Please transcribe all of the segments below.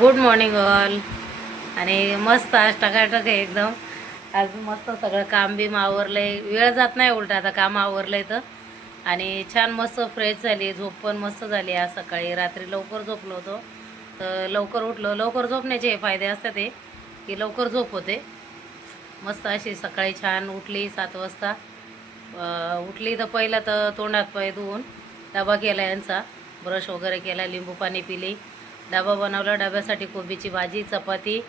Good morning all आणि मस्त आज टकाटक आहे एकदम. आज मस्त सगळं काम बिम आहे वेळ जात नाही उलट आता काम आवरलं आहे तर. आणि छान मस्त फ्रेश झाली झोप पण मस्त झाली आज सकाळी. रात्री लवकर झोपलो होतो. तर लवकर उठलो. लवकर झोपण्याचे हे फायदे असतात ते की लवकर झोप होते. मस्त अशी सकाळी छान उठली सात वाजता. उठली तर पहिलं तर तोंडात पाय धुवून डबा केला यांचा ब्रश वगैरे केला लिंबू पाणी पिली. डबा बनवला. डब्यासाठी कोबीची भाजी चपाती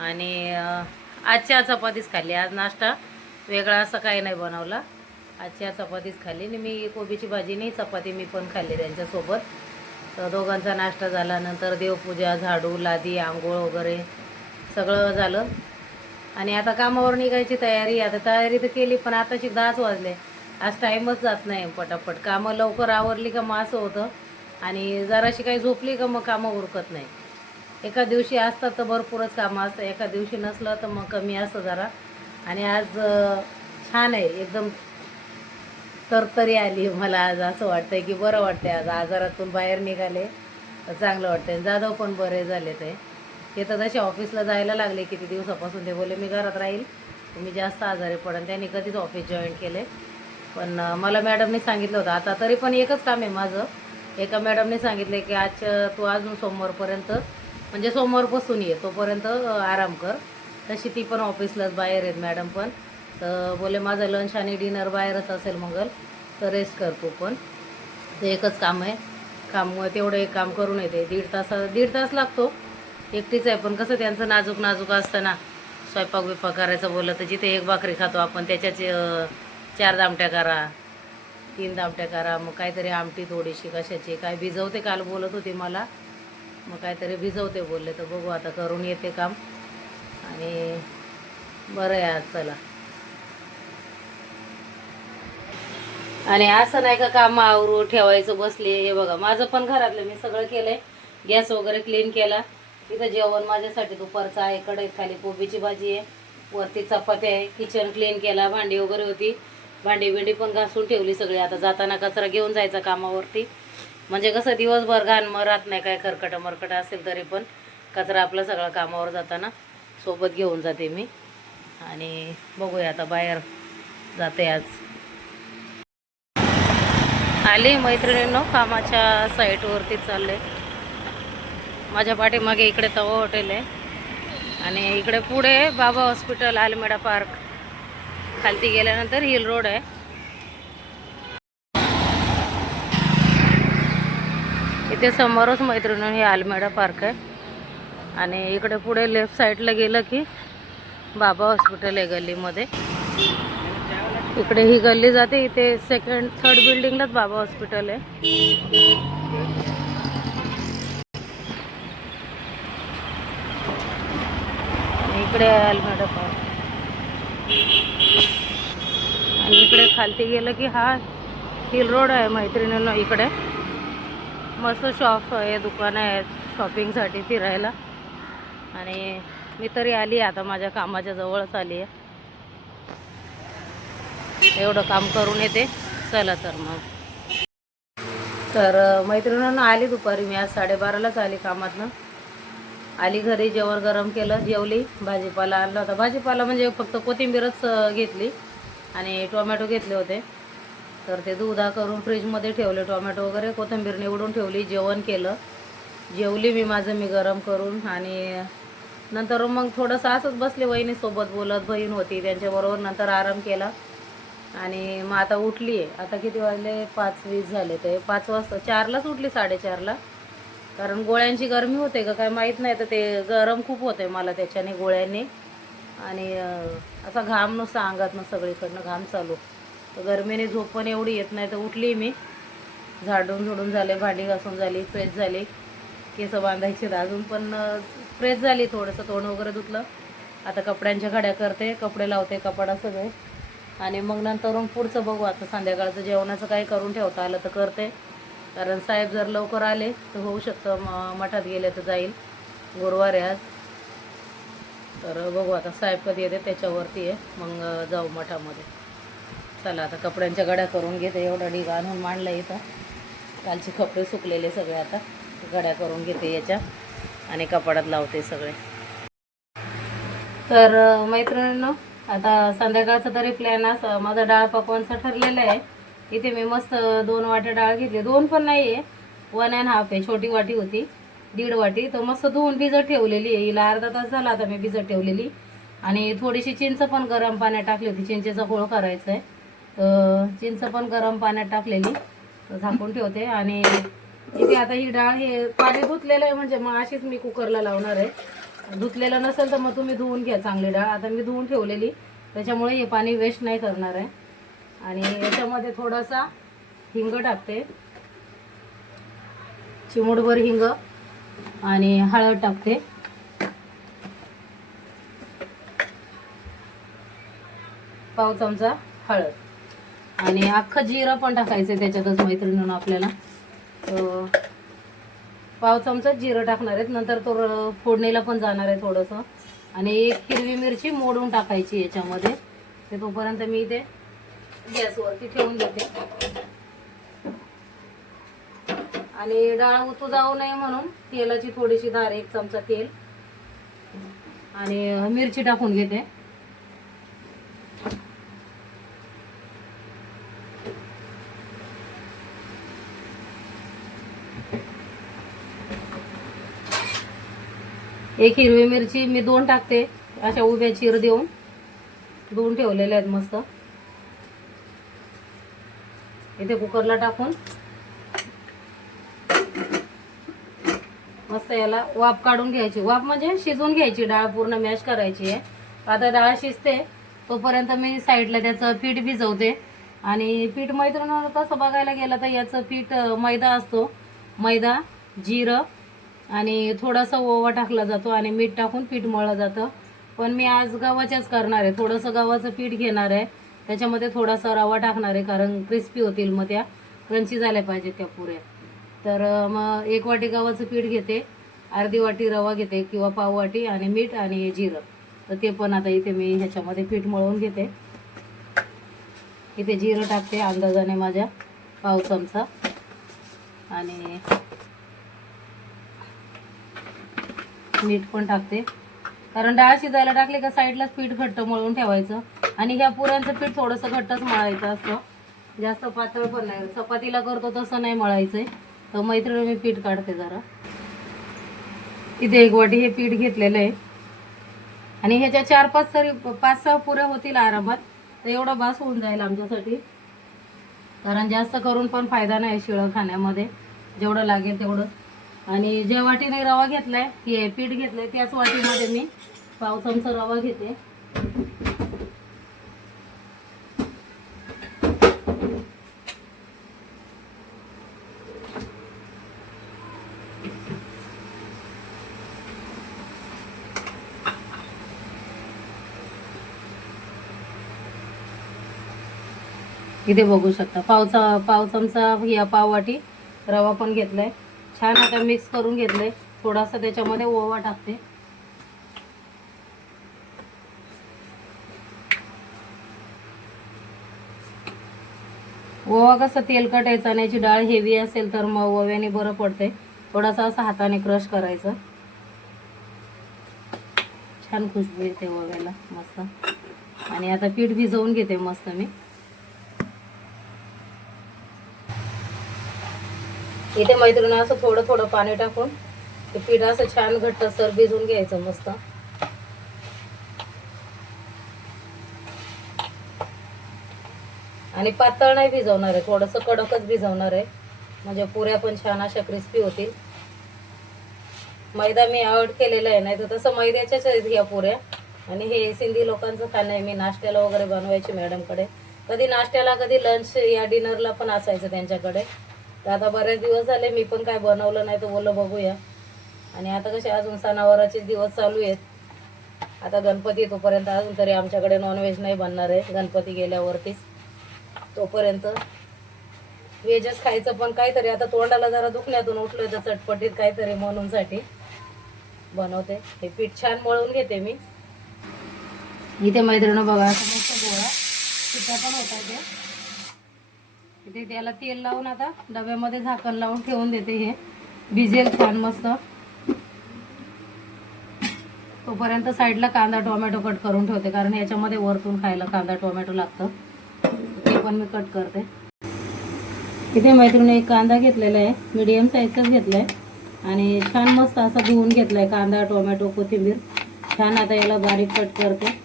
आणि आजच्या चपातीच खाल्ली. आज नाश्ता वेगळा असं काही नाही बनवला. आजच्या चपातीच खाल्ली. आणि मी कोबीची भाजी नाही चपाती मी पण खाल्ली त्यांच्यासोबत. तर दोघांचा नाश्ता झाला नंतर देवपूजा झाडू लादी आंघोळ वगैरे सगळं झालं. आणि आता कामावर निघायची तयारी. आता तयारी तर केली पण आताशी दहाच वाजले. आज टाईमच जात नाही पटापट. कामं लवकर आवरली का मग असं होतं. आणि जराशी काही झोपली का मग कामं उरकत नाही. एका दिवशी असतात तर भरपूरच कामं असतं एका दिवशी नसलं तर मग कमी असतं जरा. आणि आज छान आहे. एकदम तरतरी आली मला आज. असं वाटतंय की बरं वाटतंय आज. आजारातून बाहेर निघाले. तर चांगलं वाटतंय. जाधव पण बरे झाले ते ते तर तसे ऑफिसला जायला लागले किती दिवसापासून. ते बोले मी घरात राहील. मी जास्त आजारी पडेन त्यांनी कधीच ऑफिस जॉईन केले. पण मला मॅडमने सांगितलं होतं. आता तरी पण एकच काम आहे माझं. एका मॅडमने सांगितले की आज तू अजून सोमवारपर्यंत म्हणजे सोमवारपासून ये तोपर्यंत आराम कर. तशी ती पण ऑफिसलाच बाहेर आहेत मॅडम पण. तर बोले माझं लंच आणि डिनर बाहेरच असेल मंगल तर रेस्ट कर तू पण. ते एकच काम आहे. काम तेवढं एक काम करून येते. दीड तास दीड तास लागतो. एकटीच आहे पण कसं त्यांचं नाजूक नाजूक असतं ना स्वयंपाक बिपाक करायचं बोललं तर जिथे एक भाकरी खातो आपण त्याच्याच चार दामट्या करा. तीन दामट्या करा मग काहीतरी आमटी थोडीशी कशाची काय भिजवते काल बोलत होती मला. मग काहीतरी भिजवते बोलले तर बघू आता करून येते काम. आणि बरं आहे आज चला. आणि असं नाही का काम आवरू ठेवायचं बसले हे बघा माझं पण घरातलं मी सगळं केलंय. गॅस वगैरे क्लीन केला. इथं जेवण माझ्यासाठी दुपारचं आहे कढईत खाली कोबीची भाजी आहे वरती चपाती आहे किचन क्लीन केला भांडी वगैरे होती. भांडी बिंडी पण घासून ठेवली सगळी. आता जाताना कचरा घेऊन जायचा कामावरती. म्हणजे कसं दिवसभर घाण मरात नाही काय खरकट मरकट असेल तरी पण कचरा आपला सगळा कामावर जाताना सोबत घेऊन जाते मी. आणि बघूया आता बाहेर जाते आज. आली मैत्रिणींनो कामाच्या साईटवरती चालले. माझ्या पाठीमागे इकडे तवा हॉटेल आहे. आणि इकडे पुढे बाबा हॉस्पिटल आलमेडा पार्क खालती गेल्यानंतर हिल रोड आहे. इथे समोरच मैत्रिणी हे आलमेडा पार्क आहे. आणि इकडे पुढे लेफ्ट साईडला गेलं की बाबा हॉस्पिटल आहे गल्लीमध्ये. इकडे ही गल्ली जाते इथे सेकंड थर्ड बिल्डिंगलाच बाबा हॉस्पिटल आहे. इकडे आलमेडा पार्क. आणि इकडे खालती गेलं की हा हिल रोड आहे मैत्रिणींना इकडे. मस्त शॉप आहे दुकानं आहेत शॉपिंगसाठी फिरायला. आणि मी तरी आली आता माझ्या कामाच्या जवळच आली आहे. एवढं काम करून येते. चला तर मग. तर मैत्रिणींना आली दुपारी. मी आज साडेबारालाच आली कामातनं. आली घरी जेवण गरम केलं जेवली भाजीपाला आणला होता. भाजीपाला म्हणजे फक्त कोथिंबीरच घेतली आणि टोमॅटो घेतले होते. तर ते दुधा करून फ्रीजमध्ये ठेवले टोमॅटो वगैरे कोथिंबीर निवडून ठेवली जेवण केलं. जेवली मी माझं मी गरम करून आणि नंतर मग थोडंसं असंच बसले वहिनीसोबत बोलत बहीण होती त्यांच्याबरोबर नंतर आराम केला. आणि मग आता उठली आहे आता किती वाजले? पाच वीस झाले ते. पाच वाजता चारलाच उठली साडेचारला. कारण गोळ्यांची गरमी होते का काय माहीत नाही तर ते गरम खूप होते मला त्याच्याने गोळ्यांनी. आणि असा घाम नुसता अंगातनं सगळीकडनं घाम चालू. तर गरमीने झोप पण एवढी येत नाही तर उठली मी. झाडून झुडून झाले भांडी घासून झाली फ्रेश झाली. केस बांधायचे अजून पण फ्रेश झाली थोडंसं तोंड वगैरे धुतलं. आता कपड्यांच्या घड्या करते कपडे लावते कपडा सगळे. आणि मग नंतर पुढचं बघू आता संध्याकाळचं जेवणाचं काही करून ठेवता आलं तर करते. कारण साहेब जर लवकर आले तर होऊ शकतं म मठात गेले तर जाईल. गुरुवार आहे आज. तर बघू आता साहेब कधी येते त्याच्यावरती आहे. मग जाऊ मठामध्ये. चला आता कपड्यांच्या गड्या करून घेते. एवढा ढीग आणून मांडला इथं. कालचे कपडे सुकलेले सगळे आता. गड्या करून घेते याच्या. आणि कपाडात लावते सगळे. तर मैत्रिणींनो आता संध्याकाळचा तरी प्लॅन असा. माझा डाळ पकवानचा ठरलेला आहे. इथे मी मस्त दोन वाट्या डाळ घेतली. दोन पण नाही आहे वन अँड हाफ आहे. छोटी वाटी होती. दीड वाटी. तर मस्त धुवून भिजत ठेवलेली आहे. हिला अर्धा तास झाला आता मी भिजत ठेवलेली. आणि थोडीशी चिंच पण गरम पाण्यात टाकली होती. चिंचेचा गोळ करायचं आहे तर चिंच पण गरम पाण्यात टाकलेली. तर झाकून ठेवते. आणि इथे आता ही डाळ हे पाणी धुतलेलं आहे. म्हणजे मग अशीच मी कुकरला लावणार आहे. धुतलेलं नसेल तर मग तुम्ही धुवून घ्या चांगली डाळ. आता मी धुवून ठेवलेली. त्याच्यामुळे हे पाणी वेस्ट नाही करणार आहे. आणि याच्यामध्ये थोडासा हिंग टाकते. चिमूटभर हिंग आणि हळद टाकते. पाव चमचा हळद. आणि अख्खं जिरं पण टाकायचं त्याच्यातच मैत्रिणीनं आपल्याला. पाव चमचा जिरं टाकणार आहेत. नंतर तो फोडणीला पण जाणार आहे थोडंसं. आणि एक हिरवी मिरची मोडून टाकायची याच्यामध्ये. ते तोपर्यंत मी इथे गॅसवरती ठेवून देते. आणि डाळ उतू जाऊ नये म्हणून तेलाची थोडीशी धार एक चमचा तेल आणि मिरची टाकून घेते. एक हिरवी मिरची मी दोन टाकते अशा उभ्या चीर देऊन. दोन ठेवलेल्या आहेत मस्त. इथे कुकरला टाकून. मस्त याला वाफ काढून घ्यायची. वाफ म्हणजे शिजवून घ्यायची. डाळ पूर्ण मॅश करायची आहे. आता डाळ शिजते. तोपर्यंत मी साईडला त्याचं पीठ भिजवते. आणि पीठ मैत्रिणीनं तसं बघायला गेलं तर याचं पीठ मैदा असतो. मैदा जिरं आणि थोडासा ओवा टाकला जातो आणि मीठ टाकून पीठ मळलं जातं. पण मी आज गव्हाच्याच करणार आहे. थोडंसं गव्हाचं पीठ घेणार आहे. त्याच्यामध्ये थोडासा रवा टाकणार आहे कारण क्रिस्पी होतील मग त्या. क्रंची झाल्या पाहिजेत त्या पुऱ्या. तर मग एक वाटी गव्हाचं पीठ घेते अर्धी वाटी रवा घेते किंवा पाव वाटी आणि मीठ आणि जिरं. तर ते पण आता इथे मी ह्याच्यामध्ये पीठ मळवून घेते. इथे जिरं टाकते अंदाजाने माझ्या पाव चमचा. आणि मीठ पण टाकते. कारण डाळ शिजायला टाकली का साईडलाच पीठ घट्ट मळून ठेवायचं. आणि ह्या पुऱ्यांचं पीठ थोडंसं घट्टच मळायचं असतं. जास्त पातळ पण नाही. चपातीला करतो तसं नाही मळायचंय. तर मैत्रिणी मी पीठ काढते जरा. इथे एक वाटी हे पीठ घेतलेलं आहे. आणि ह्याच्या चार पाच तरी पाच सहा पुऱ्या होतील आरामात. तर एवढा बास होऊन जाईल आमच्यासाठी. कारण जास्त करून पण फायदा नाही शिळं खाण्यामध्ये. जेवढं लागेल तेवढंच आणि ज्या वाटीने रवा घेतलाय हे पीठ घेतलंय त्याच वाटीमध्ये मी पाव चमचा रवा घेते. इथे बघू शकता पावचा पाव चमचा या पाववाटी रवा पण घेतलाय. छान आता मिक्स करून घेतलंय. थोडासा त्याच्यामध्ये ओवा टाकते. ओवा कसं तेलकट आहे चण्याची डाळ हेवी असेल तर मग ओव्याने बरं पडते थोडासा असं हाताने क्रश करायचं. छान खुशबू येते ओव्याला मस्त. आणि आता पीठ भिजवून घेते मस्त मी. इथे मैत्रिणी असं थोडं थोडं पाणी टाकून ते पीठ असं छान घट्ट सर भिजवून घ्यायचं मस्त. आणि पातळ नाही भिजवणार आहे थोडंसं कडकच भिजवणार आहे. म्हणजे पुऱ्या पण छान अशा क्रिस्पी होतील. मैदा मी आवड केलेला आहे नाही तर तसं मैद्याच्याच आहेत ह्या पुऱ्या. आणि हे सिंधी लोकांचं खाणं आहे मी नाश्त्याला वगैरे बनवायची मॅडमकडे कधी नाश्त्याला कधी लंच या डिनरला पण असायचं त्यांच्याकडे. तर आता बरेच दिवस झाले मी पण काय बनवलं नाही तर बोललं बघूया. आणि आता कसे अजून सणावाराचे दिवस चालू आहेत. आता गणपती तोपर्यंत अजून तरी आमच्याकडे नॉनव्हेज नाही बनणार आहे. गणपती गेल्यावरतीच तोपर्यंत व्हेजच खायचं पण काहीतरी. आता तोंडाला जरा दुखण्यातून उठलं तर चटपटीत काहीतरी म्हणूनसाठी बनवते. हे पीठ छान मळून घेते मी. इथे मैत्रिणी बघा असं मस्त गोळा पिठा पण होता ते. इथे त्याला तेल लावून आता डब्यामध्ये झाकण लावून ठेवून देते हे. भिजेल छान मस्त. तोपर्यंत साईडला कांदा टोमॅटो कट करून ठेवते कारण याच्यामध्ये वरतून खायला कांदा टोमॅटो लागतं. ते पण मी कट करते. इथे मैत्रिणी एक कांदा घेतलेला आहे मीडियम साईजचाच घेतला आहे आणि छान मस्त असा धुवून घेतला आहे कांदा टोमॅटो कोथिंबीर. छान आता याला बारीक कट करते.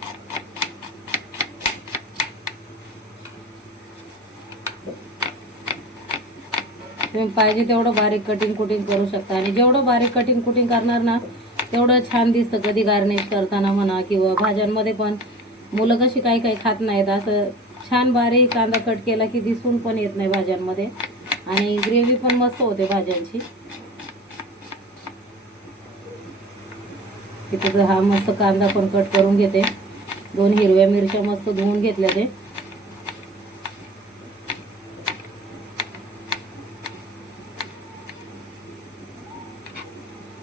तुम्ही पाहिजे तेवढं बारीक कटिंग कुटिंग करू शकता. आणि जेवढं बारीक कटिंग कुटिंग करणार ना तेवढं छान दिसतं कधी गार्निश करताना म्हणा किंवा भाज्यांमध्ये पण. मुलं कशी काही काही खात नाहीत. असं छान बारीक कांदा कट केला की दिसून पण येत नाही भाज्यांमध्ये. आणि ग्रेव्ही पण मस्त होते भाज्यांची. तिथं हा मस्त कांदा पण कट करून घेते. दोन हिरव्या मिरच्या मस्त धुवून घेतल्या ते.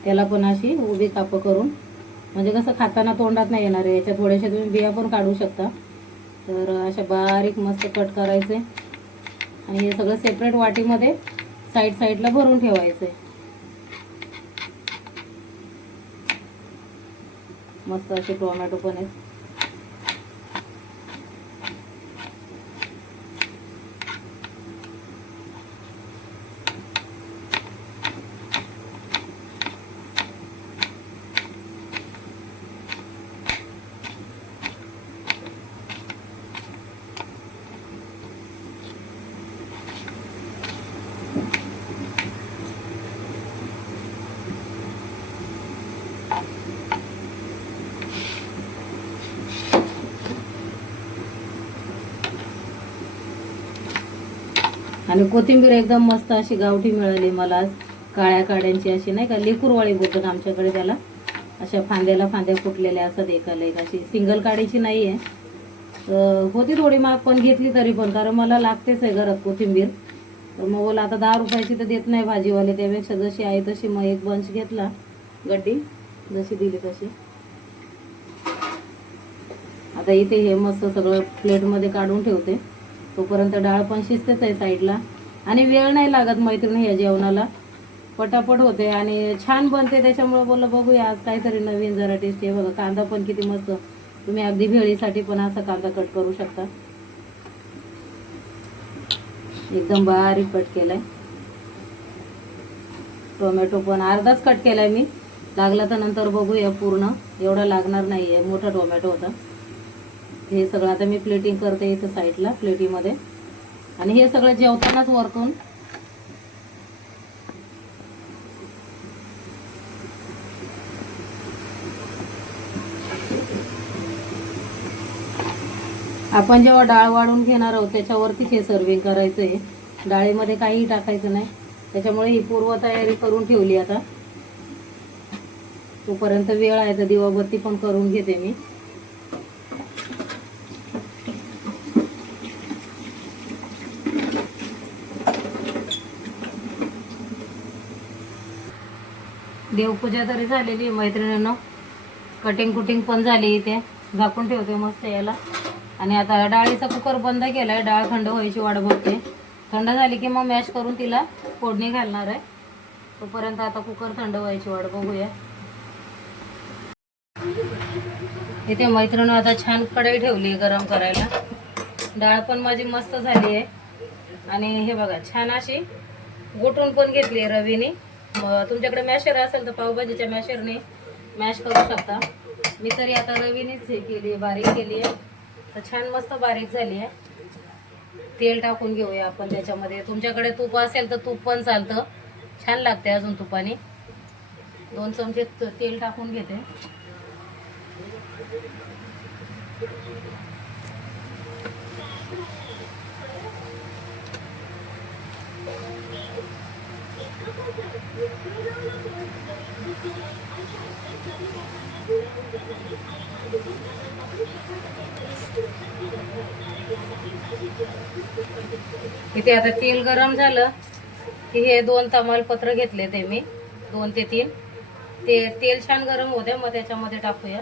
त्याला पण अशी उभी कापं करून म्हणजे कसं खाताना तोंडात नाही येणार आहे याच्या थोड्याशा तुम्ही बिया पण काढू शकता. तर अशा बारीक मस्त कट करायचे. आणि हे सगळं सेपरेट वाटीमध्ये साईड साईडला भरून ठेवायचे. मस्त असे टोमॅटो पण आहेत. आणि कोथिंबीर एकदम मस्त अशी गावठी मिळाली मला आज. काळ्या काड्यांची अशी नाही का लेकूरवाळी बोलतात आमच्याकडे त्याला. अशा फांद्याला फांद्या फुटलेल्या असतात देखायला एक अशी सिंगल काडीची नाही आहे तर होती थोडी माग पण घेतली तरी पण कारण मला लागतेच आहे घरात कोथिंबीर. तर मग बोला आता दहा रुपयाची तर देत नाही भाजीवाले त्यापेक्षा जशी आहे तशी मग एक बंच घेतला. गड्डी जशी दिली तशी. आता इथे हे मस्त सगळं प्लेटमध्ये काढून ठेवते. तोपर्यंत डाळ पण शिजतेच आहे साईडला. आणि वेळ नाही लागत मैत्रिणी या जेवणाला. पटापट होते आणि छान बनते त्याच्यामुळं बोललं बघूया आज काहीतरी नवीन जरा टेस्टी आहे. बघा कांदा पण किती मस्त. तुम्ही अगदी भेळीसाठी पण असा कांदा कट करू शकता. एकदम बारीक कट केलाय. टोमॅटो पण अर्धाच कट केलाय मी. लागला तर नंतर बघूया पूर्ण. एवढा लागणार नाहीये. मोठा टोमॅटो होता. हे सगळं आता मी प्लेटिंग करते इथं साईडला प्लेटीमध्ये आणि हे सगळं जेवतानाच वरतून. आपण जेव्हा डाळ वाढून घेणार आहोत त्याच्यावरतीच हे सर्विंग करायचं आहे डाळीमध्ये काहीही टाकायचं नाही. त्याच्यामुळे ही पूर्वतयारी करून ठेवली आता. तोपर्यंत वेळ आहे तर दिवाबत्ती पण करून घेते मी. देवपूजा तरी झालेली मैत्रिणीनं. कटिंग कुटिंग पण झाली इथे. झाकून ठेवते मस्त याला. आणि आता डाळीचा कुकर बंद केलाय. डाळ थंड व्हायची वाट बघते. थंड झाली की मग मॅश करून तिला फोडणी घालणार आहे. तोपर्यंत आता कुकर थंड व्हायची वाट बघूया. इथे मैत्रिणी आता छान कढई ठेवली आहे गरम करायला. डाळ पण माझी मस्त झाली आहे. आणि हे बघा छान अशी गोटून पण घेतली आहे रवीने. मग तुमच्याकडे मॅशर असेल तर पावभाजीच्या मॅशरने मॅश करू शकता. मी तरी आता रवीनेच हे केली आहे बारीक केली आहे. तर छान मस्त बारीक झाली आहे. तेल टाकून घेऊया आपण त्याच्यामध्ये. तुमच्याकडे तूप असेल तर तूप पण चालतं. छान लागते अजून तुपाने. दोन चमचे त- तेल टाकून घेते. इथे आता तेल गरम झालं की हे दोन तमालपत्र घेतले ते मी. दोन ते तीन. ते तेल छान गरम होते मग त्याच्यामध्ये टाकूया.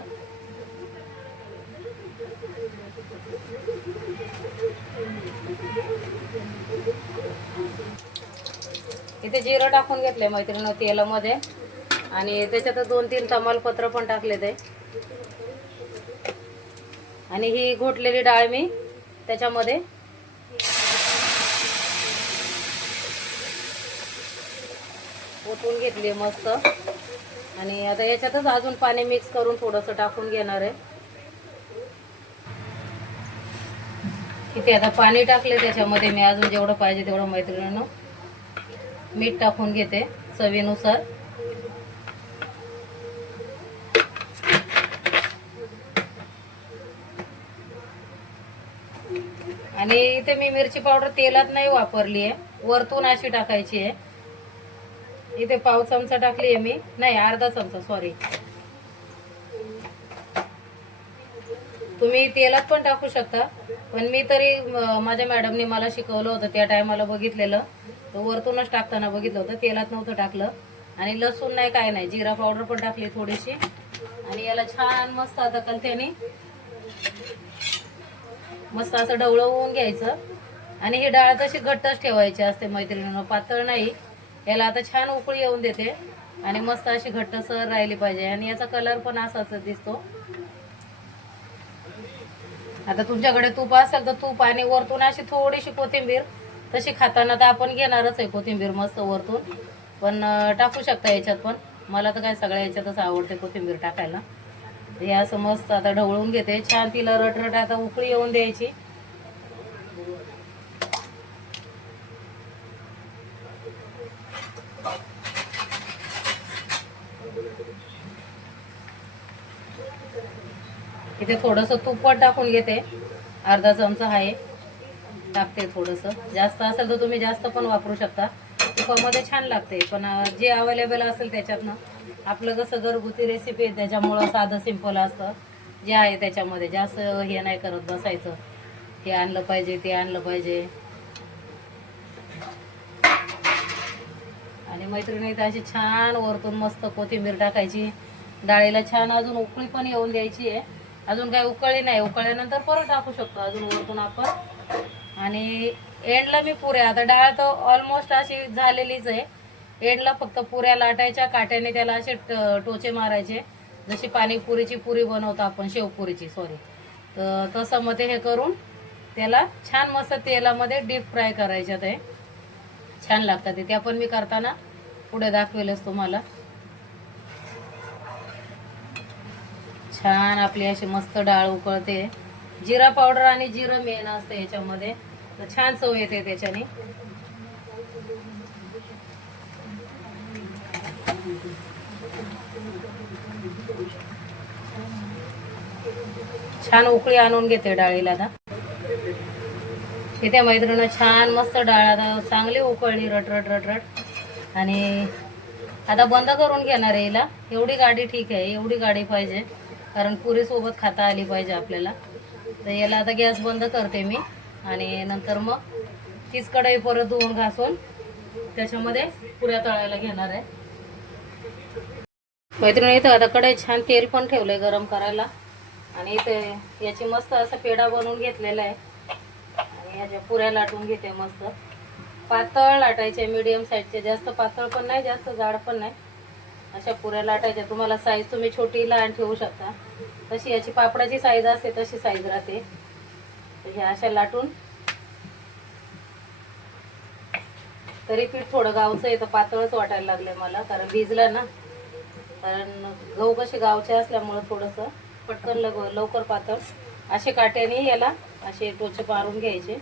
ते जिरं टाकून घेतलंय मैत्रिणी तेलामध्ये. आणि त्याच्यात दोन तीन तमालपत्र पण टाकले ते. आणि ही घोटलेली डाळ मी त्याच्यामध्ये ओतून घेतली आहे मस्त. आणि आता याच्यातच अजून पाणी मिक्स करून थोडंसं टाकून घेणार आहे. इथे आता पाणी टाकले त्याच्यामध्ये. मी अजून जेवढं पाहिजे तेवढं मैत्रिणीनं मीठ टाकून घेते चवीनुसार. आणि इथे मी मिरची पावडर तेलात नाही वापरली आहे. वरतून अशी टाकायची आहे. इथे पाव चमचा टाकली आहे मी. नाही अर्धा चमचा सॉरी तुम्ही तेलात पण टाकू शकता. पण मी तरी माझ्या मॅडमनी मला शिकवलं होतं त्या टायमाला बघितलेलं. तर वरतूनच टाकताना बघितलं होतं. तेलात नव्हतं टाकलं. आणि लसूण नाही काय नाही. जिरा पावडर पण टाकली थोडीशी. आणि याला छान मस्त आता कलत्याने मस्त असं ढवळवून घ्यायचं. आणि ही डाळ तशी घट्टच ठेवायची असते मैत्रिणीनं. पातळ नाही. याला आता छान उकळी येऊन देते. आणि मस्त अशी घट्टसर राहिली पाहिजे. आणि याचा कलर पण असाच दिसतो. आता तुमच्याकडे तूप असेल तर तूप आणि वरतून अशी थोडीशी कोथिंबीर तशी खाताना तर आपण घेणारच आहे कोथिंबीर मस्त वरतून. पण टाकू शकता याच्यात पण. मला तर काय सगळ्या याच्यातच आवडते कोथिंबीर टाकायला. हे असं मस्त आता ढवळून घेते. छान तिला रटरट आता उकळी येऊन द्यायची. इथे थोडंसं तुपट टाकून घेते. अर्धा चमचा आहे. टाकते थोडंसं. जास्त असेल तर तुम्ही जास्त पण वापरू शकता. तुपामध्ये छान लागते पण जे अवेलेबल असेल त्याच्यातनं. आपलं कसं घरगुती रेसिपी आहे त्याच्यामुळं साधं सिंपल असतं. जे आहे त्याच्यामध्ये जास्त हे नाही करत बसायचं. हे आणलं पाहिजे ते आणलं पाहिजे. आणि मैत्रिणी तर अशी छान वरतून मस्त कोथिंबीर टाकायची. डाळीला छान अजून उकळी पण येऊन द्यायची आहे. अजून काही उकळी नाही उकळल्यानंतर परत टाकू शकतो. अजून वरतून आपण आणि एंडला मी पुऱ्या आता डाळ तर ऑलमोस्ट अशी झालेलीच आहे. एंडला फक्त पुऱ्या लाटायच्या काट्याने त्याला असे ट- टोचे मारायचे. जशी पाणीपुरीची पुरी बनवतो आपण शेवपुरीची सॉरी तर तसं मग ते हे करून त्याला छान मस्त तेलामध्ये डीप फ्राय करायच्यात आहे. छान लागतात ते. त्या पण मी करताना पुढे दाखवेलच तुम्हाला. छान आपली अशी मस्त डाळ उकळते. जिरा पावडर आणि जिरं मेन असते याच्यामध्ये. छान चव येते त्याच्याने. छान उकळी आणून घेते डाळीला आता. इथे मैत्रिणी छान मस्त डाळ आता चांगली उकळली रट रट रट रट. आणि आता बंद करून घेणार आहे हिला. एवढी गाडी ठीक आहे एवढी गाडी पाहिजे. कारण पुरीसोबत खाता आली पाहिजे आपल्याला. तर याला आता गॅस बंद करते मी. आणि नंतर मग तीच कढई परत धुवून घासून त्याच्यामध्ये पुऱ्या तळायला घेणार आहे. मैत्रिणी इथं आता कढई छान तेल पण ठेवलंय गरम करायला. आणि इथे याची मस्त असा पेढा बनवून घेतलेला आहे. आणि याच्या पुऱ्या लाटून घेते मस्त. पातळ लाटायचे मीडियम साईजचे जास्त पातळ पण नाही जास्त जाड पण नाही. अशा पुऱ्या लाटायच्या. तुम्हाला साईज तुम्ही छोटी लहान ठेवू शकता. तशी याची पापडाची साईज असते तशी साईज राहते. ह्या अशा लाटून. तरी पीठ थोडं गावचं आहे तर पातळच वाटायला लागलंय मला कारण भिजलं ना. कारण गहू कसे गावचे असल्यामुळं थोडंसं पटकन लग लवकर पातळ. असे काट्याने याला असे टोचे मारून घ्यायचे.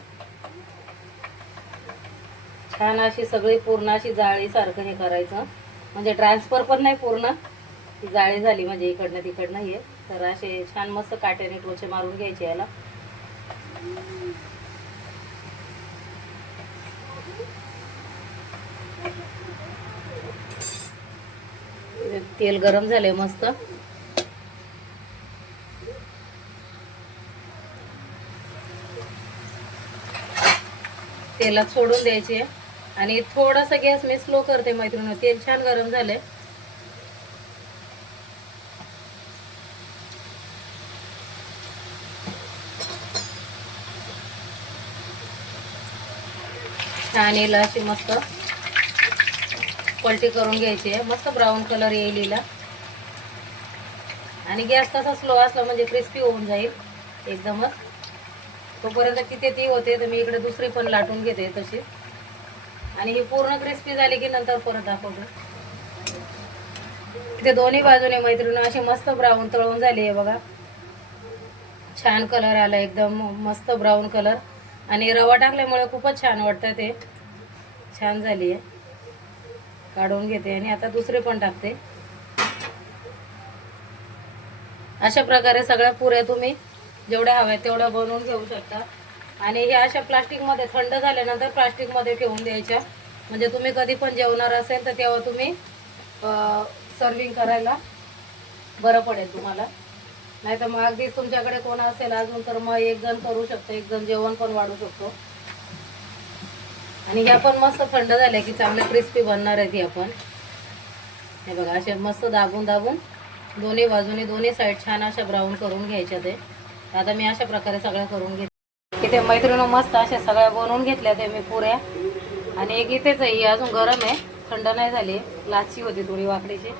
छान अशी सगळी पूर्ण अशी जाळीसारखं हे करायचं. म्हणजे ट्रान्सफर पण नाही पूर्ण. जाळी झाली म्हणजे इकडनं तिकडनं हे. तर असे छान मस्त काट्याने टोचे मारून घ्यायचे याला. तेल गरम झाले मस्त. तेलात सोडून द्यायचे. आणि थोडासा गॅस मी स्लो करते मैत्रिणी तेल छान गरम झाले छान येईल अशी मस्त पलटी करून घ्यायची आहे. मस्त ब्राऊन कलर येईल हिला. आणि गॅस तसा स्लो असला म्हणजे क्रिस्पी होऊन जाईल. एकदमच. तोपर्यंत किती ती होते तर मी इकडे दुसरी पण लाटून घेते तशी. आणि ही पूर्ण क्रिस्पी झाली की नंतर परत दाखवतो. इथे दोन्ही बाजूने मैत्रिणी अशी मस्त ब्राऊन तळून झाली आहे बघा. छान कलर आला एकदम मस्त ब्राऊन कलर आणि रवा टाकल्यामुळे खूपच छान वाटतं ते. छान झाली आहे. काढून घेते आणि आता दुसरे पण टाकते. अशा प्रकारे सगळ्या पुऱ्या तुम्ही जेवढ्या हव्या तेवढ्या बनवून घेऊ शकता. आणि हे अशा प्लास्टिकमध्ये थंड झाल्यानंतर प्लास्टिकमध्ये ठेवून द्यायच्या. म्हणजे तुम्ही कधी पण जेवणार असेल तर तेव्हा तुम्ही सर्विंग करायला बरं पडेल तुम्हाला. नाही तर मग अगदीच तुमच्याकडे कोण असेल अजून तर मग एक जण करू शकतो एक जण जेवण पण वाढू शकतो. आणि ह्या पण मस्त थंड झाल्या की चांगल्या क्रिस्पी बनणार आहेत ह्या पण. हे बघा असे मस्त दाबून दाबून दोन्ही बाजूने दोन्ही साईड छान अशा ब्राऊन करून घ्यायच्या ते. आता मी अशा प्रकारे सगळ्या करून घेते. इथे मैत्रिणी मस्त अशा सगळ्या बनवून घेतल्या ते मी पुऱ्या. आणि एक इथेच आहे ही अजून गरम आहे. थंड नाही झाली. लाची होती थोडी वाकडीची.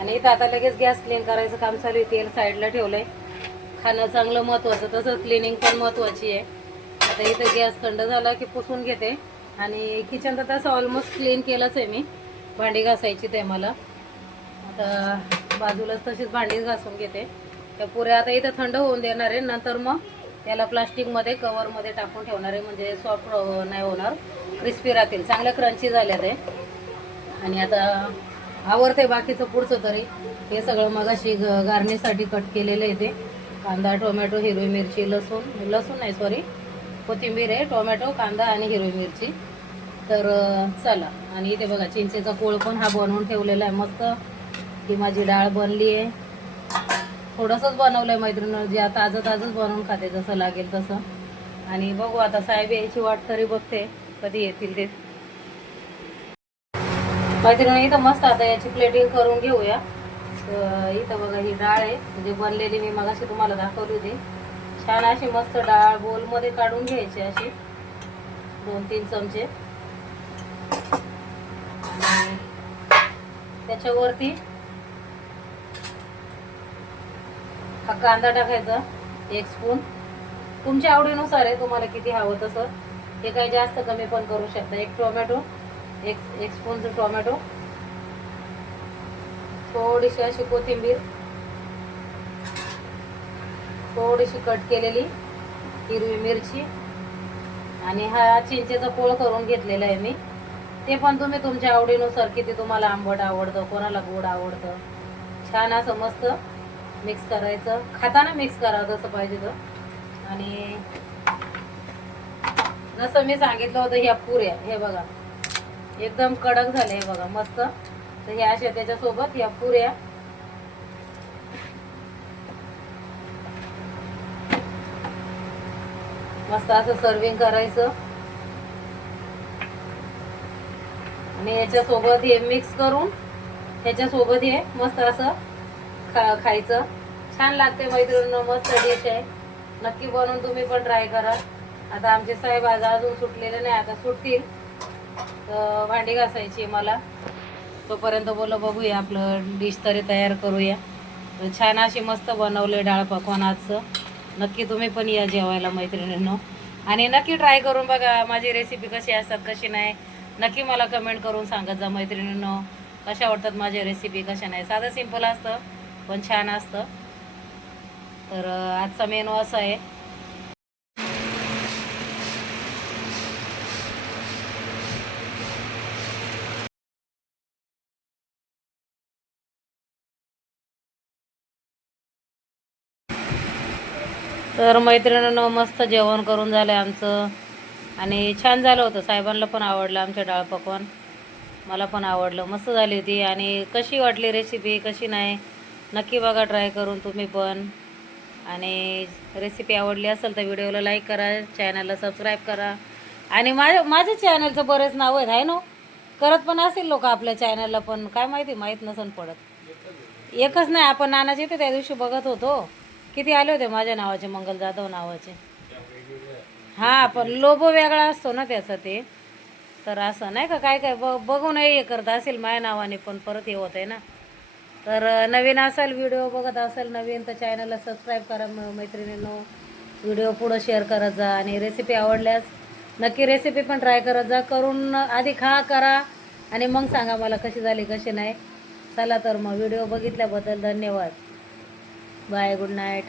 आणि इथं आता लगेच गॅस क्लीन करायचं काम चालू आहे. तेल साईडला ठेवलंय. खाणं चांगलं महत्त्वाचं तसं क्लिनिंग पण महत्त्वाची आहे. आता इथं गॅस थंड झाला की पुसून घेते. आणि किचन तर तसं ऑलमोस्ट क्लीन केलंच आहे मी. भांडी घासायची ते मला. आता बाजूलाच तशीच भांडी घासून घेते. त्या पुऱ्या आता इथं थंड होऊन देणार आहे. नंतर मग त्याला प्लास्टिकमध्ये कवरमध्ये टाकून ठेवणार आहे. म्हणजे सॉफ्ट नाही होणार. क्रिस्पी राहतील. चांगल्या क्रंची झाल्या ते. आणि आता आवडते बाकीचं पुढचं तरी. हे सगळं मग अशी गारणीसाठी कट केलेलं आहे ते. कांदा टोमॅटो हिरवी मिरची लसूण. लसूण नाही सॉरी कोथिंबीर आहे टोमॅटो कांदा आणि हिरवी मिरची. तर चला. आणि इथे बघा चिंचेचा कोळ पण हा बनवून ठेवलेला आहे. मस्त की माझी डाळ बनली आहे. थोडंसंच बनवलं आहे मैत्रिणी जे आता ताजं ताजंच बनवून खाते जसं लागेल तसं. आणि बघू आता साहेब यायची वाट तरी बघते. कधी येतील ते. मैत्रिणी इथं मस्त आता याची प्लेटिंग करून घेऊया. इथं बघा ही डाळ आहे. म्हणजे बनलेली मी मगाशी तुम्हाला दाखवली होती. छान अशी मस्त डाळ बोलमध्ये काढून घ्यायची अशी. दोन तीन चमचे. आणि त्याच्यावरती हा कांदा टाकायचा एक स्पून तुमच्या आवडीनुसार आहे तुम्हाला किती हवं तसं. हे काही जास्त कमी पण करू शकता. एक टोमॅटो एक एक स्पून टोमॅटो थोडीशी अशी कोथिंबीर. थोडीशी कट केलेली हिरवी मिरची. आणि हा चिंचेचा पोळ करून घेतलेला आहे मी. ते पण तुम्ही तुमच्या आवडीनुसार किती तुम्हाला आंबट आवडतं कोणाला गोड आवडतं. छान असं मस्त मिक्स करायचं. खाताना मिक्स करावं तसं पाहिजे तर. आणि जसं मी सांगितलं होतं ह्या पुऱ्या हे बघा. एकदम कडक झाले हे बघा मस्त. तर ह्या अशा त्याच्यासोबत या पुऱ्या. मस्त असं सर्विंग करायचं. आणि याच्यासोबत हे मिक्स करून ह्याच्यासोबत हे मस्त असं खा खायचं. छान लागते मैत्रिणींना मस्त डिश आहे. नक्की बनवून तुम्ही पण ट्राय करा. आता आमचे साहेब आज अजून सुटलेले नाही आता सुटतील. तर भांडी घासायची मला. तोपर्यंत बोललं बघूया आपलं डिश तरी तयार करूया. तर छान अशी मस्त बनवले डाळ पकवान आजचं नक्की तुम्ही पण या जेवायला मैत्रिणींनो. आणि नक्की ट्राय करून बघा माझी रेसिपी कशी असतात कशी नाही. नक्की मला कमेंट करून सांगत जा मैत्रिणींनो. कशा आवडतात माझ्या रेसिपी कशा नाही. साधं सिंपल असतं पण छान असतं. तर आजचा मेनू असा आहे. तर मैत्रिणीनं मस्त जेवण करून झालं आहे आमचं. आणि छान झालं होतं. साहेबांना पण आवडलं आमच्या डाळ पकवान मला पण आवडलं. मस्त झाली होती. आणि कशी वाटली रेसिपी कशी नाही? नक्की बघा ट्राय करून तुम्ही पण. आणि रेसिपी आवडली असेल तर व्हिडिओला लाईक करा. चॅनलला सबस्क्राईब करा. आणि माझ्या माझ्या चॅनलचं बरेच नाव आहेत. आहे ना? करत पण असेल लोक आपल्या चॅनलला पण. काय माहिती? माहीत नसून पडत. एकच नाही. आपण नानाचे ते त्या दिवशी बघत होतो. किती आले होते माझ्या नावाचे मंगल जाधव नावाचे? हां पण लोभ वेगळा असतो ना त्याचं ते. तर असं नाही का काय काय ब बघून हे करत असेल माझ्या नावाने पण परत हे होत आहे ना. तर नवीन असेल व्हिडिओ बघत असेल नवीन तर चॅनलला सबस्क्राईब करा मैत्रिणींनो. व्हिडिओ पुढं शेअर करत जा आणि रेसिपी आवडल्यास नक्की रेसिपी पण ट्राय करत जा. करून आधी खा करा आणि मग सांगा मला कशी झाली कशी नाही. चला तर मग व्हिडिओ बघितल्याबद्दल धन्यवाद. Bye good night